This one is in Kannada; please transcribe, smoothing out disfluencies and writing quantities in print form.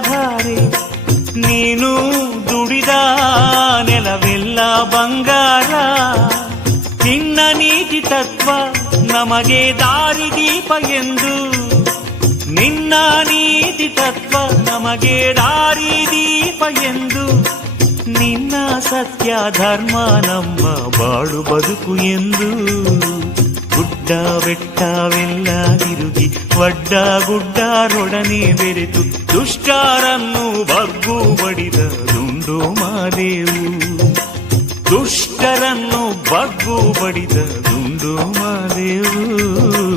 ಜಲಧಾರೆ ನೀನು ದುಡಿದ ನೆಲವೆಲ್ಲ ಬಂಗಾರ. ನಿನ್ನ ನೀತಿ ತತ್ವ ನಮಗೆ ದಾರಿದೀಪ ಎಂದು, ನಿನ್ನ ನೀತಿ ತತ್ವ ನಮಗೆ ದಾರಿದೀಪ ಎಂದು, ನಿನ್ನ ಸತ್ಯ ಧರ್ಮ ನಮ್ಮ ಬಾಳು ಬದುಕು ಎಂದು. ಗುಡ್ಡ ಬೆಟ್ಟವೆಲ್ಲ ತಿರುಗಿ ಒಡ್ಡ ಗುಡ್ಡರೊಡನೆ ಬೆರೆತು ದುಷ್ಟರನ್ನು ಬಗ್ಗು ಬಡಿದ ದುಂಡು ಮಾದೇವು, ದುಷ್ಟರನ್ನು ಬಗ್ಗು ಬಡಿದ ದುಂಡು ಮಾದೇವು.